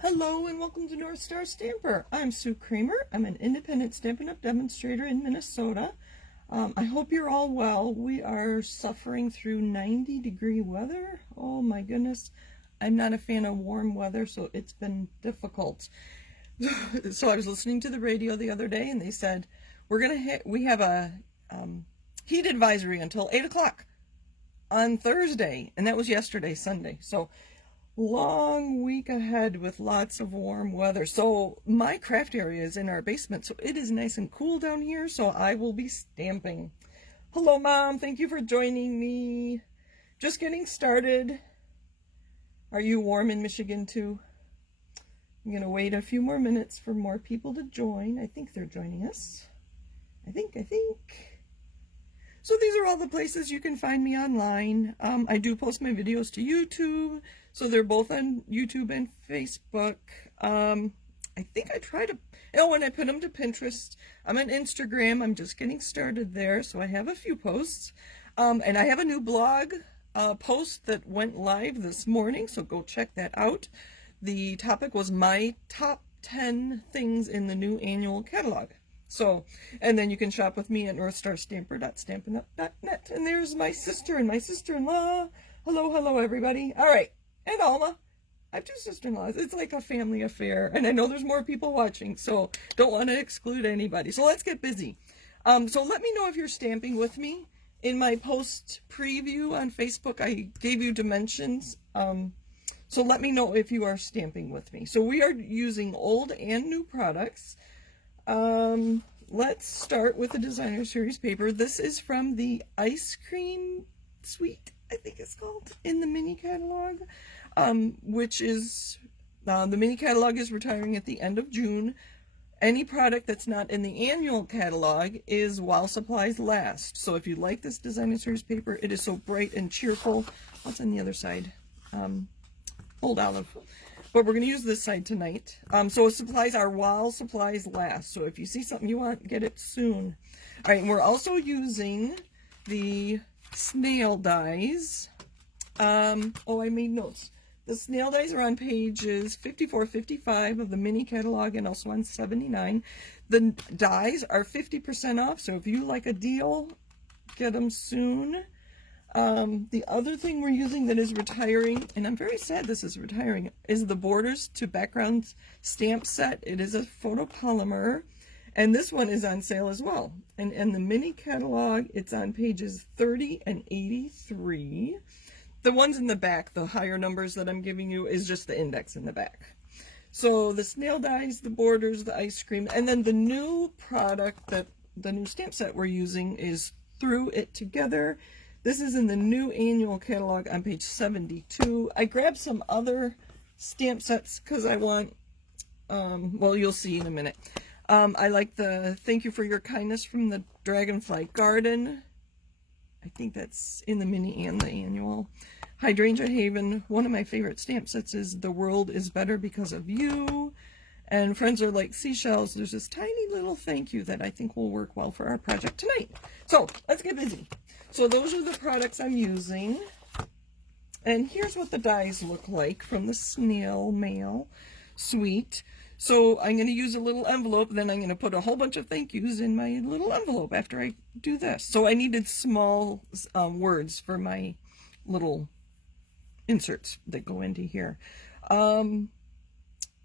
Hello and welcome to North Star Stamper. I'm Sue Kremer. I'm an independent Stampin' Up! Demonstrator in Minnesota. I hope you're all well. We are suffering through 90-degree weather. Oh my goodness. I'm not a fan of warm weather, so it's been difficult. So I was listening to the radio the other day and they said, we have a heat advisory until 8 o'clock on Thursday. And that was yesterday, Sunday. So long week ahead with lots of warm weather. So my craft area is in our basement, so it is nice and cool down here, so I will be stamping. Hello Mom, thank you for joining me. Just getting started. Are you warm in Michigan too? I'm gonna wait a few more minutes for more people to join. I think they're joining us. I think. So these are all the places you can find me online. I do post my videos to YouTube, so they're both on YouTube and Facebook. I think I try to, and I put them to Pinterest. I'm on Instagram. I'm just getting started there, so I have a few posts. And I have a new blog post that went live this morning, so go check that out. The topic was my top 10 things in the new annual catalog. So, and then you can shop with me at northstarstamper.stampinup.net. And there's my sister and my sister-in-law. Hello, everybody. All right. And Alma. I have two sister-in-laws. It's like a family affair. And I know there's more people watching, so don't want to exclude anybody. So let's get busy. So let me know if you're stamping with me. In my post preview on Facebook, I gave you dimensions. So let me know if you are stamping with me. So we are using old and new products. Let's start with the designer series paper. This is from the ice cream suite, I think it's called, in the mini catalog, which is, the mini catalog is retiring at the end of June. Any product that's not in the annual catalog is while supplies last. So if you like this designer series paper, it is so bright and cheerful. What's on the other side? Old Olive. But we're going to use this side tonight. So supplies are while supplies last. So if you see something you want, get it soon. All right, and we're also using the snail dies. Oh, I made notes. The snail dies are on pages 54, 55 of the mini catalog and also on 79. The dies are 50% off, so if you like a deal, get them soon. The other thing we're using that is retiring, and I'm very sad this is retiring, is the Borders to Background stamp set. It is a photopolymer, and this one is on sale as well. And in the mini catalog, it's on pages 30 and 83. The ones in the back, the higher numbers that I'm giving you, is just the index in the back. So the snail dies, the Borders, the ice cream, and then the new product that the new stamp set we're using is Through It Together. This is in the new annual catalog on page 72. I grabbed some other stamp sets because I want, well, you'll see in a minute. I like the Thank You for Your Kindness from the Dragonfly Garden. I think that's in the mini and the annual. Hydrangea Haven. One of my favorite stamp sets is The World is Better Because of You. And Friends Are Like Seashells. There's this tiny little thank you that I think will work well for our project tonight. So let's get busy. So those are the products I'm using. And here's what the dies look like from the snail mail suite. So I'm going to use a little envelope, then I'm going to put a whole bunch of thank yous in my little envelope after I do this. So I needed small words for my little inserts that go into here.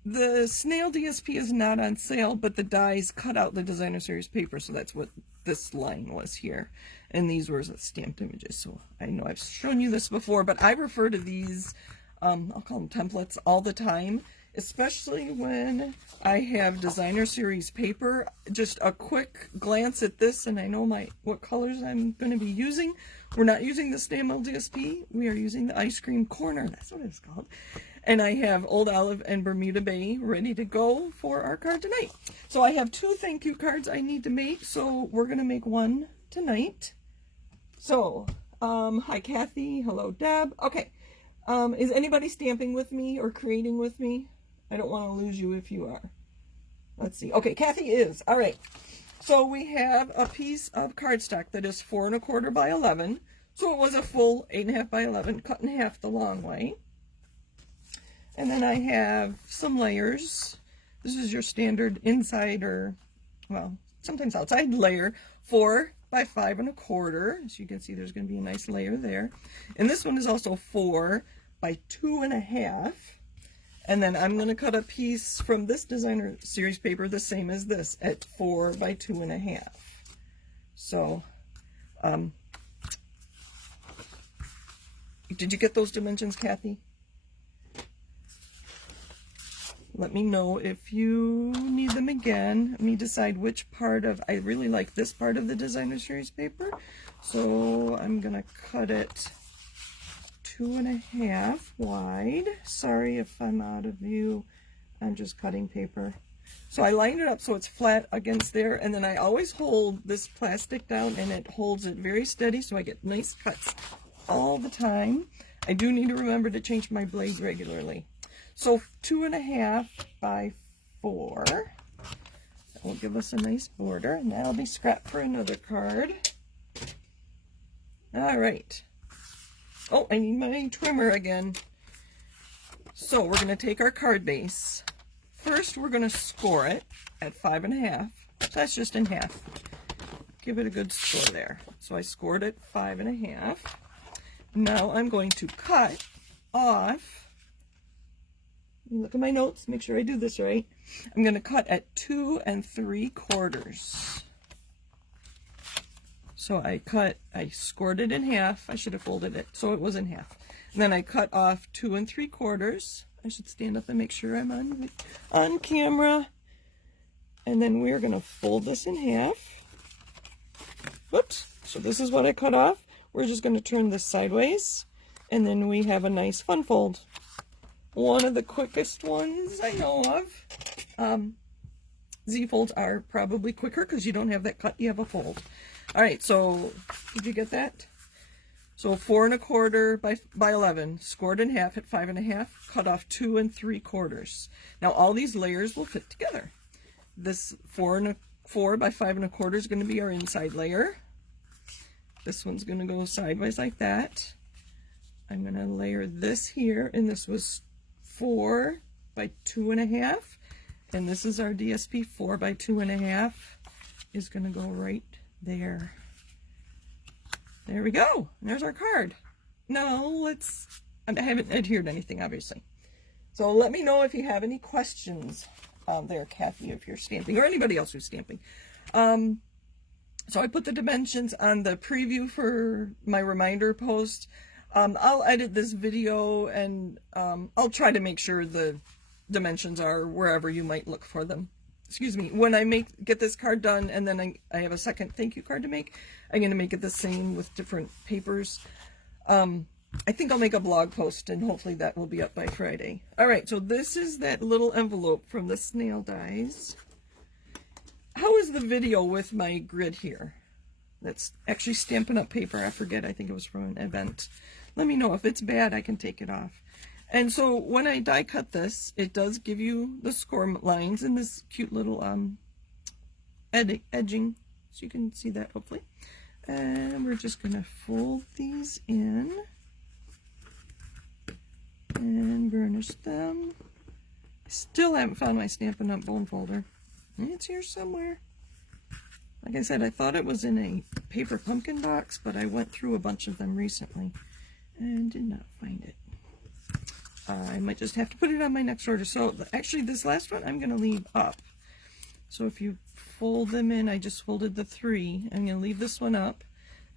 The snail DSP is not on sale, but the dies cut out the designer series paper, so that's what this line was here. And these were the stamped images, so I know I've shown you this before, but I refer to these, I'll call them templates, all the time, especially when I have designer series paper. Just a quick glance at this, and I know what colors I'm going to be using. We're not using the snail DSP, we are using the ice cream corner, that's what it's called. And I have Old Olive and Bermuda Bay ready to go for our card tonight. So I have two thank you cards I need to make, so we're going to make one tonight. So, hi Kathy, hello Deb. Okay, is anybody stamping with me or creating with me? I don't want to lose you if you are. Let's see. Okay, Kathy is. All right. So we have a piece of cardstock that is 4 1/4 by 11. So it was a full 8 1/2 by 11, cut in half the long way. And then I have some layers. This is your standard inside or, well, sometimes outside layer, 4 by 5 1/4. As you can see, there's going to be a nice layer there. And this one is also 4 by 2 1/2. And then I'm going to cut a piece from this designer series paper the same as this at 4 by 2 1/2. So, did you get those dimensions, Kathy? Let me know if you need them again. Let me decide which part of, I really like this part of the designer series paper. So I'm going to cut it 2 1/2 wide. Sorry if I'm out of view. I'm just cutting paper. So I lined it up so it's flat against there, and then I always hold this plastic down and it holds it very steady so I get nice cuts all the time. I do need to remember to change my blade regularly. So 2 1/2 by 4. That will give us a nice border, and that'll be scrap for another card. All right. Oh, I need my trimmer again. So we're going to take our card base. First, we're going to score it at 5 1/2. That's just in half. Give it a good score there. So I scored it 5 1/2. Now I'm going to cut off. Look at my notes, make sure I do this right. I'm going to cut at 2 3/4. So I scored it in half. I should have folded it so it was in half. And then I cut off 2 3/4. I should stand up and make sure I'm on camera. And then we're going to fold this in half. Whoops. So this is what I cut off. We're just going to turn this sideways. And then we have a nice fun fold. One of the quickest ones I know of. Z-folds are probably quicker because you don't have that cut, you have a fold. All right, so did you get that? So 4 1/4 by 11, scored in half at 5 1/2, cut off 2 3/4. Now all these layers will fit together. This 4 by 5 1/4 is going to be our inside layer. This one's going to go sideways like that. I'm going to layer this here, and this was 4 by 2 1/2, and this is our DSP 4 by 2 1/2 is going to go right there. There we go. There's our card. Now I haven't adhered anything, obviously. So let me know if you have any questions there, Kathy, if you're stamping, or anybody else who's stamping. So I put the dimensions on the preview for my reminder post. I'll edit this video, and I'll try to make sure the dimensions are wherever you might look for them. Excuse me. When I get this card done, and then I have a second thank you card to make, I'm going to make it the same with different papers. I think I'll make a blog post, and hopefully that will be up by Friday. All right, so this is that little envelope from the snail dies. How is the video with my grid here? That's actually Stampin' Up! Paper. I forget. I think it was from an event. Let me know if it's bad. I can take it off. And so when I die cut this, it does give you the score lines in this cute little edging. So you can see that hopefully. And we're just going to fold these in and burnish them. Still haven't found my Stampin' Up! Bone folder. It's here somewhere. Like I said, I thought it was in a paper pumpkin box, but I went through a bunch of them recently and did not find it. I might just have to put it on my next order. So actually this last one I'm going to leave up. So if you fold them in, I just folded the 3. I'm going to leave this one up,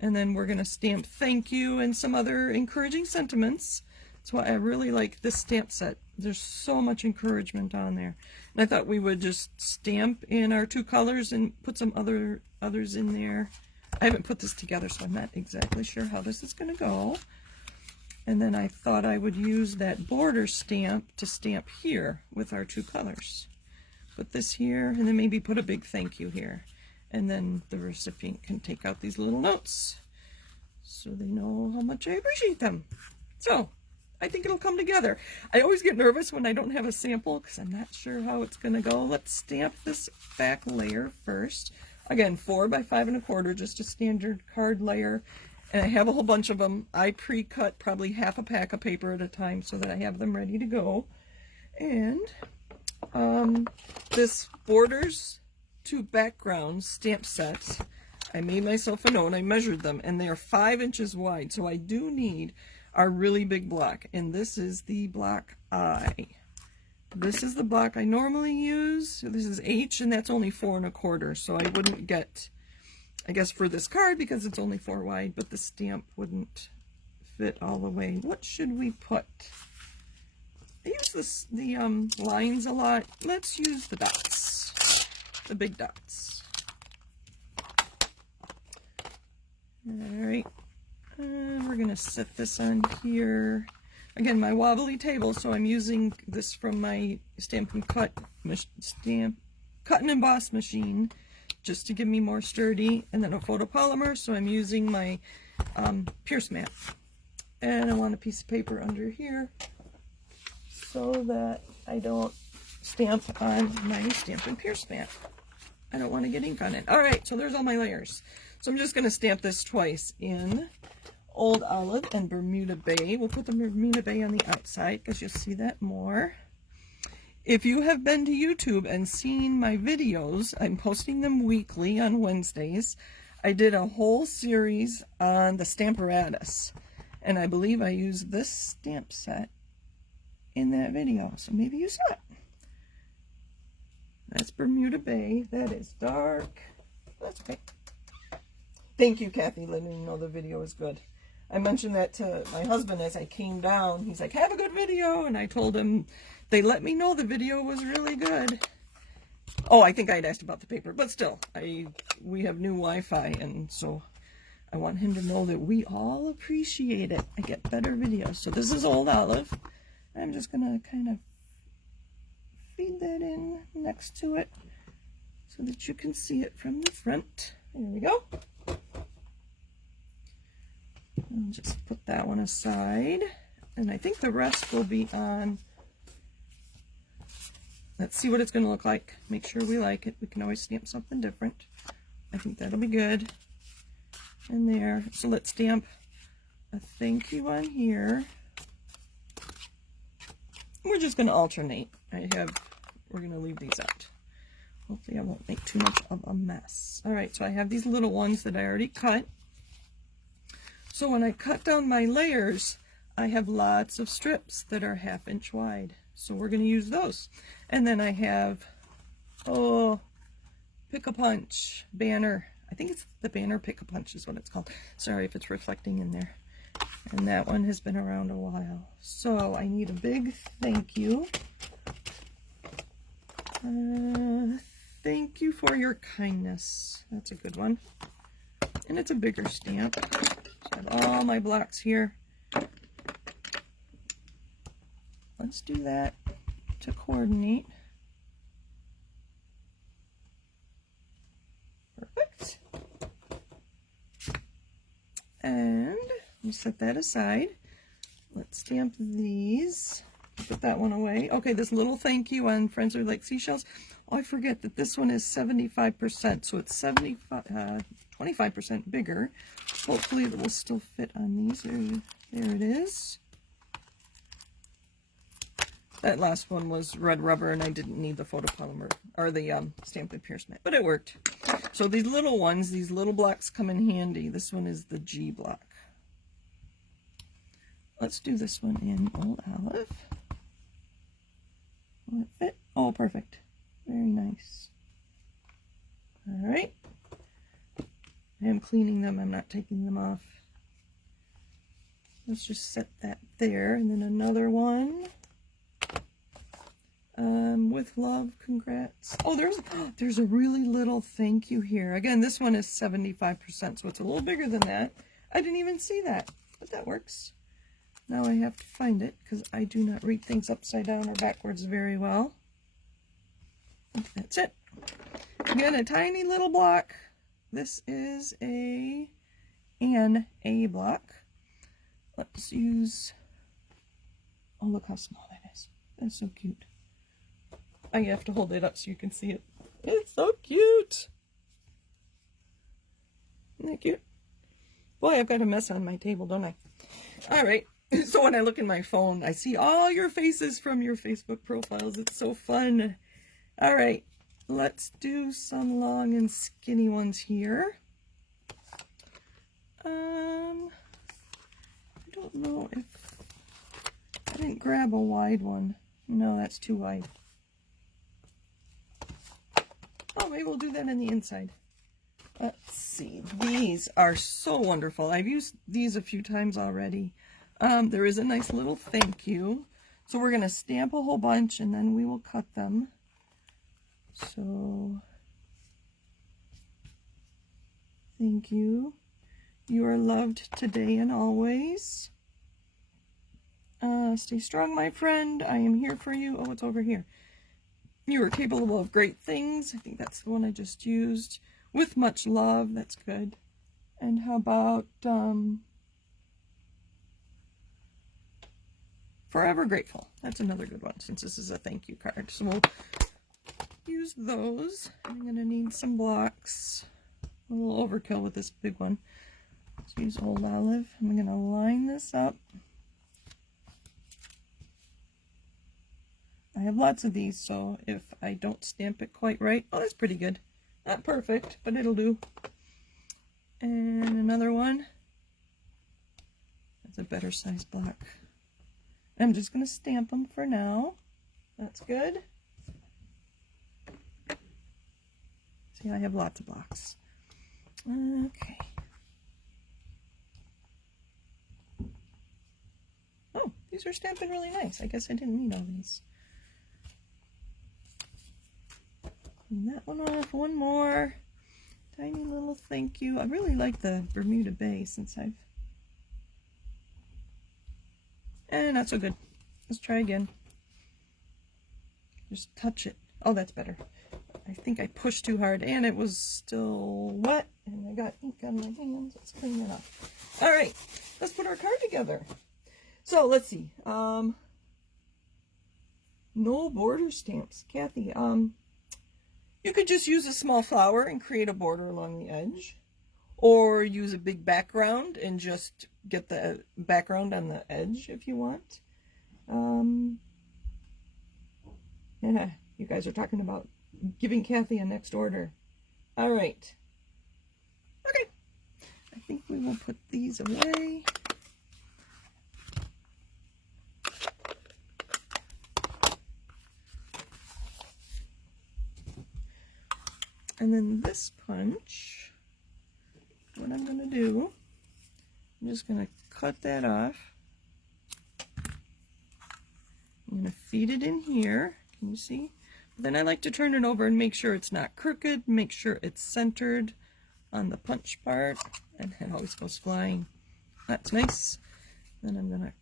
and then we're going to stamp thank you and some other encouraging sentiments. That's why I really like this stamp set. There's so much encouragement on there. And I thought we would just stamp in our 2 colors and put some others in there. I haven't put this together, so I'm not exactly sure how this is going to go. And then I thought I would use that border stamp to stamp here with our 2 colors. Put this here, and then maybe put a big thank you here. And then the recipient can take out these little notes so they know how much I appreciate them. So I think it'll come together. I always get nervous when I don't have a sample because I'm not sure how it's going to go. Let's stamp this back layer first. Again, 4 by 5 1/4, just a standard card layer. And I have a whole bunch of them. I pre-cut probably half a pack of paper at a time so that I have them ready to go. And this Borders to Background stamp set, I made myself a note, I measured them, and they are 5 inches wide, so I do need a really big block, and this is the block I. This is the block I normally use. This is H, and that's only 4 1/4, so I wouldn't get, I guess, for this card, because it's only 4 wide, but the stamp wouldn't fit all the way. What should we put? I use the lines a lot. Let's use the dots, the big dots. Alright, we're going to set this on here. Again, my wobbly table, so I'm using this from my Stamp and Cut cut and emboss machine, just to give me more sturdy, and then a photopolymer, so I'm using my Pierce mat. And I want a piece of paper under here so that I don't stamp on my Stamp and Pierce mat. I don't want to get ink on it. Alright, so there's all my layers. So I'm just going to stamp this twice in Old Olive and Bermuda Bay. We'll put the Bermuda Bay on the outside because you'll see that more. If you have been to YouTube and seen my videos, I'm posting them weekly on Wednesdays. I did a whole series on the Stamparatus, and I believe I used this stamp set in that video, so maybe you saw it. That's Bermuda Bay. That is dark. That's okay. Thank you, Kathy, letting me know the video is good. I mentioned that to my husband as I came down. He's like, have a good video. And I told him they let me know the video was really good. Oh, I think I'd asked about the paper, but still, we have new Wi-Fi, and so I want him to know that we all appreciate it. I get better videos. So this is Old Olive. I'm just going to kind of feed that in next to it so that you can see it from the front. There we go. And just put that one aside. And I think the rest will be on. Let's see what it's going to look like. Make sure we like it. We can always stamp something different. I think that'll be good. And there. So let's stamp a thank you on here. We're just going to alternate. We're going to leave these out. Hopefully I won't make too much of a mess. Alright, so I have these little ones that I already cut. So when I cut down my layers, I have lots of strips that are 1/2 inch wide. So we're going to use those. And then I have, Pick-a-Punch banner. I think it's the banner Pick-a-Punch is what it's called. Sorry if it's reflecting in there. And that one has been around a while. So I need a big thank you. Thank you for your kindness. That's a good one. And it's a bigger stamp. So I have all my blocks here. Let's do that to coordinate. Perfect. And we'll set that aside. Let's stamp these. Put that one away. Okay, this little thank you on Friends Are Like Seashells. Oh, I forget that this one is 75%, so it's 25% bigger. Hopefully it will still fit on these. There it is. That last one was red rubber, and I didn't need the photopolymer, or the Stamp and Pierce mat, but it worked. So these little ones, these little blocks come in handy. This one is the G block. Let's do this one in Old Olive. Will it fit? Oh, perfect. Very nice. All right. I am cleaning them. I'm not taking them off. Let's just set that there. And then another one. With love, congrats. Oh, there's a really little thank you here. Again, this one is 75%, so it's a little bigger than that. I didn't even see that, but that works. Now I have to find it because I do not read things upside down or backwards very well. That's it. Again, a tiny little block. This is an A block. Let's use, oh, look how small that is. That's so cute. I have to hold it up so you can see it. It's so cute. Isn't that cute? Boy, I've got a mess on my table, don't I? All right. So when I look in my phone, I see all your faces from your Facebook profiles. It's so fun. All right, let's do some long and skinny ones here. I don't know if I didn't grab a wide one. No, that's too wide. Oh, maybe we'll do that on the inside. Let's see. These are so wonderful. I've used these a few times already. There is a nice little thank you. So we're going to stamp a whole bunch and then we will cut them. So, thank you. You are loved today and always. Stay strong, my friend. I am here for you. Oh, it's over here. You are capable of great things. I think that's the one I just used. With much love. That's good. And how about forever grateful. That's another good one since this is a thank you card. So we'll use those. I'm going to need some blocks. A little overkill with this big one. Let's use Old Olive. I'm going to line this up. I have lots of these, so if I don't stamp it quite right, oh, that's pretty good. Not perfect, but it'll do. And another one. That's a better size block. I'm just going to stamp them for now. That's good. See, I have lots of blocks. Okay. Oh, these are stamping really nice. I guess I didn't need all these. Clean that one off. One more. Tiny little thank you. I really like the Bermuda Bay since I've... not so good. Let's try again. Just touch it. Oh, that's better. I think I pushed too hard and it was still wet and I got ink on my hands. Let's clean that up. All right, let's put our card together. So let's see. No border stamps. Kathy, you could just use a small flower and create a border along the edge. Or use a big background and just get the background on the edge if you want. Yeah, you guys are talking about giving Kathy a next order. All right. Okay. I think we will put these away. And then this punch, what I'm going to do, I'm just going to cut that off. I'm going to feed it in here. Can you see? Then I like to turn it over and make sure it's not crooked, make sure it's centered on the punch part, and it always goes flying. That's nice. Then I'm going to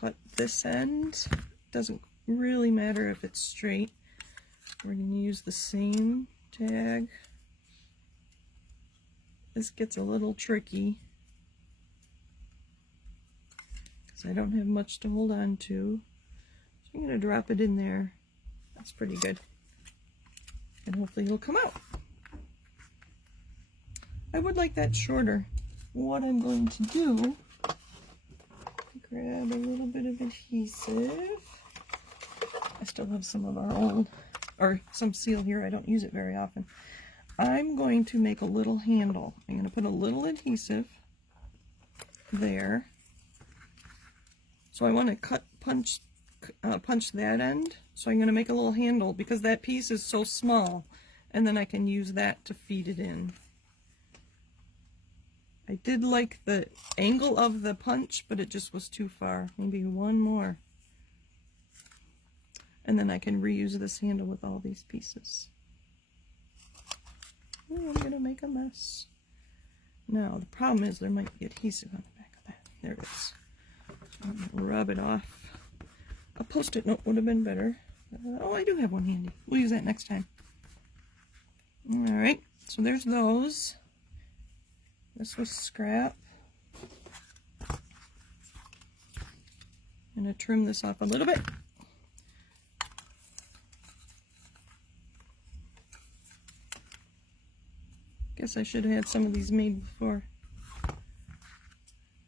cut this end. Doesn't really matter if it's straight. We're going to use the same tag. This gets a little tricky because I don't have much to hold on to. So I'm going to drop it in there. That's pretty good. And hopefully it'll come out. I would like that shorter. What I'm going to do, grab a little bit of adhesive. I still have some of our old, or some seal here. I don't use it very often. I'm going to make a little handle. I'm going to put a little adhesive there. So I want to punch that end. So I'm going to make a little handle because that piece is so small, and then I can use that to feed it in. I did like the angle of the punch, but it just was too far. Maybe one more. And then I can reuse this handle with all these pieces. Oh, I'm going to make a mess. Now, the problem is there might be adhesive on the back of that. There it is. So I'm going to rub it off. A Post-it note would have been better. Oh, I do have one handy. We'll use that next time. Alright, so there's those. This was scrap. I'm going to trim this off a little bit. Guess I should have had some of these made before.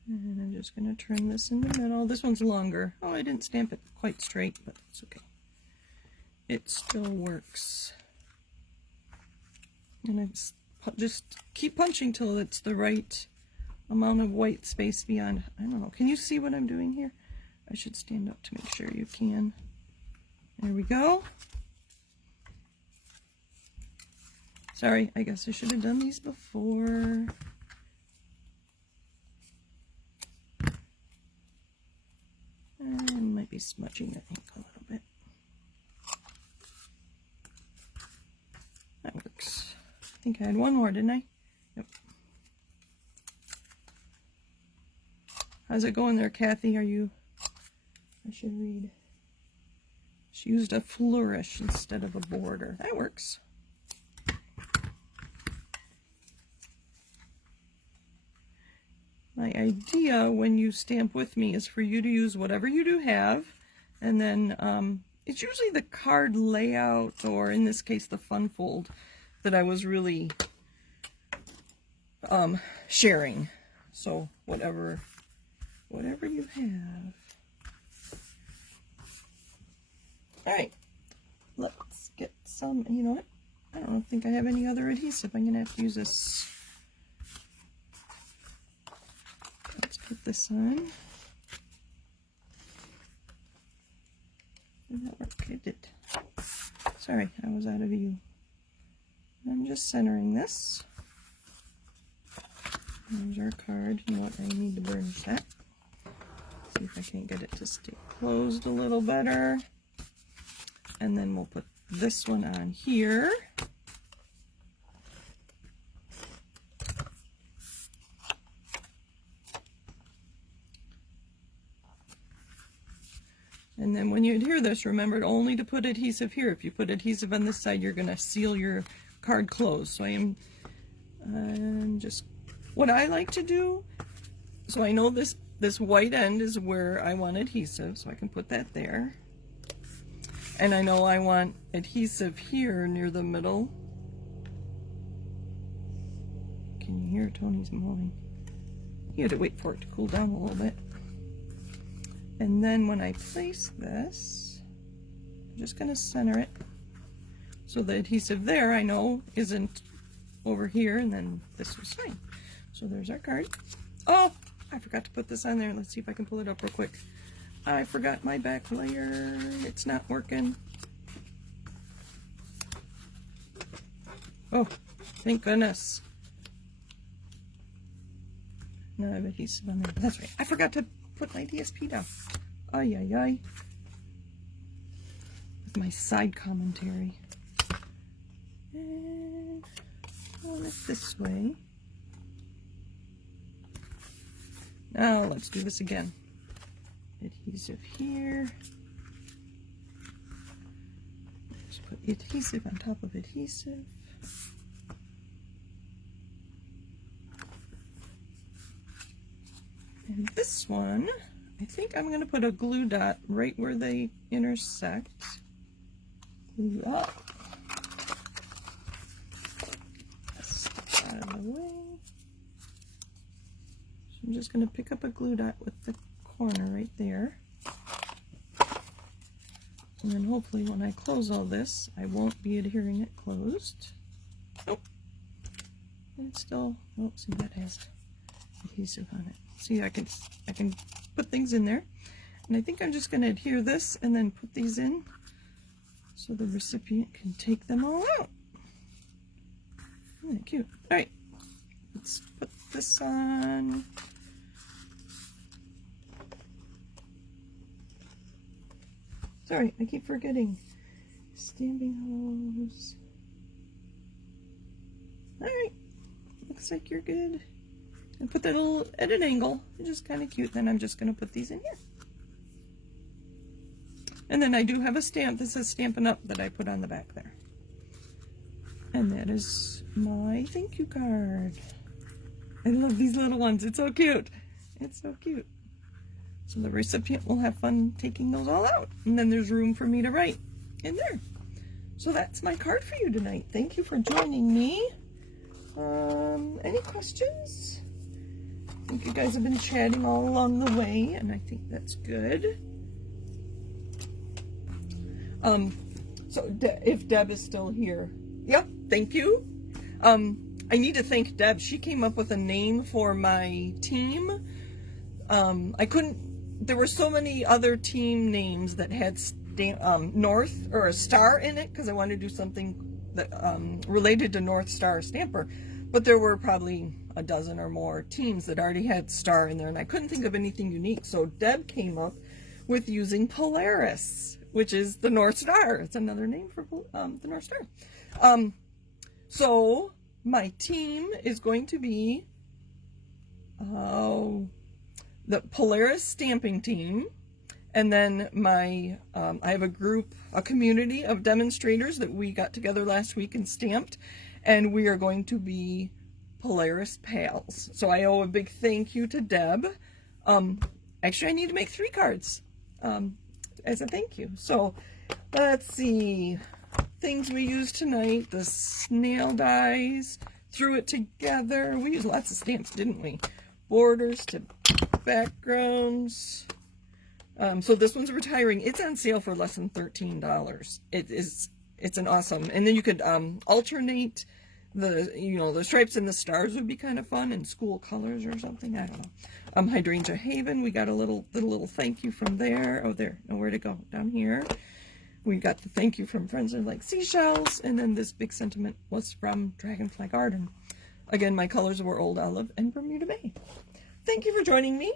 And I'm I'm just going to turn this in the middle. This one's longer. Oh, I didn't stamp it quite straight, but it's okay. It still works. And I just keep punching till it's the right amount of white space beyond. I don't know. Can you see what I'm doing here? I should stand up to make sure you can. There we go. Sorry, I guess I should have done these before. And might be smudging the ink a little bit. That works. I think I had one more, didn't I? Yep. How's it going there, Kathy? I should read. She used a flourish instead of a border. That works. My idea when you stamp with me is for you to use whatever you do have, and then it's usually the card layout, or in this case the fun fold, that I was really sharing. So whatever you have. Alright, let's get some, you know what, I don't think I have any other adhesive. I'm going to have to use this. Let's put this on. Did that work? It did. Sorry, I was out of view. I'm just centering this. There's our card. You know what, I need to burnish that. See if I can't get it to stay closed a little better. And then we'll put this one on here. And then when you adhere this, remember only to put adhesive here. If you put adhesive on this side, you're going to seal your card closed. So I am just, what I like to do, so I know this white end is where I want adhesive, so I can put that there. And I know I want adhesive here near the middle. Can you hear Tony's mowing? You had to wait for it to cool down a little bit. And then when I place this, I'm just going to center it. So the adhesive there, I know, isn't over here, and then this was fine. So there's our card. Oh, I forgot to put this on there. Let's see if I can pull it up real quick. I forgot my back layer. It's not working. Oh, thank goodness. No, I have adhesive on there. That's right. I forgot to put my DSP down. Ay, ay, ay. With my side commentary. And roll it this way. Now let's do this again. Adhesive here. Just put adhesive on top of adhesive. And this one, I think I'm going to put a glue dot right where they intersect. Glue up. Step out of the way. So I'm just going to pick up a glue dot with the corner right there. And then hopefully when I close all this, I won't be adhering it closed. Nope. And it's still, oh, see, that has adhesive on it. See, I can put things in there. And I think I'm just going to adhere this and then put these in so the recipient can take them all out. Isn't that cute? All right, let's put this on. Sorry, I keep forgetting. Stamping hose. All right, looks like you're good. And put that little at an angle, it's just kind of cute. Then I'm just going to put these in here. And then I do have a stamp that says Stampin' Up that I put on the back there. And that is my thank you card. I love these little ones. It's so cute. It's so cute. So the recipient will have fun taking those all out. And then there's room for me to write in there. So that's my card for you tonight. Thank you for joining me. Any questions? think you guys have been chatting all along the way, and I think that's good. So if Deb is still here, yep, thank you. I need to thank Deb. She came up with a name for my team. There were so many other team names that had North or a star in it, because I wanted to do something that related to North Star Stamper, but there were probably a dozen or more teams that already had star in there, and I couldn't think of anything unique. So Deb came up with using Polaris, which is the North Star. It's another name for the North Star. So my team is going to be the Polaris stamping team, and then I have a community of demonstrators that we got together last week and stamped, and we are going to be Polaris pals. So I owe a big thank you to Deb. Actually, I need to make 3 cards as a thank you. So let's see, things we used tonight: the snail dies, threw it together. We used lots of stamps, didn't we? Borders to backgrounds. So this one's retiring. It's on sale for less than $13. It's an awesome, and then you could alternate the stripes and the stars would be kind of fun, and school colors or something. I don't know. Hydrangea Haven, we got a little thank you from there. Oh, there. Nowhere to go. Down here. We got the thank you from Friends That Like Seashells, and then this big sentiment was from Dragonfly Garden. Again, my colors were Old Olive and Bermuda Bay. Thank you for joining me.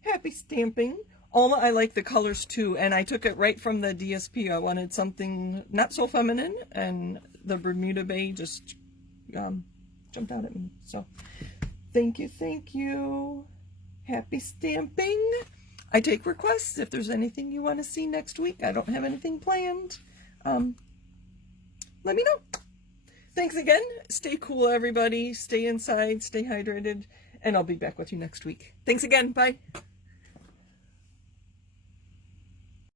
Happy stamping. Alma, I like the colors too, and I took it right from the DSP. I wanted something not so feminine, and the Bermuda Bay just jumped out at me. So thank you. Happy stamping. I take requests if there's anything you want to see next week. I don't have anything planned. Let me know. Thanks again. Stay cool, everybody. Stay inside, stay hydrated, and I'll be back with you next week. Thanks again. Bye.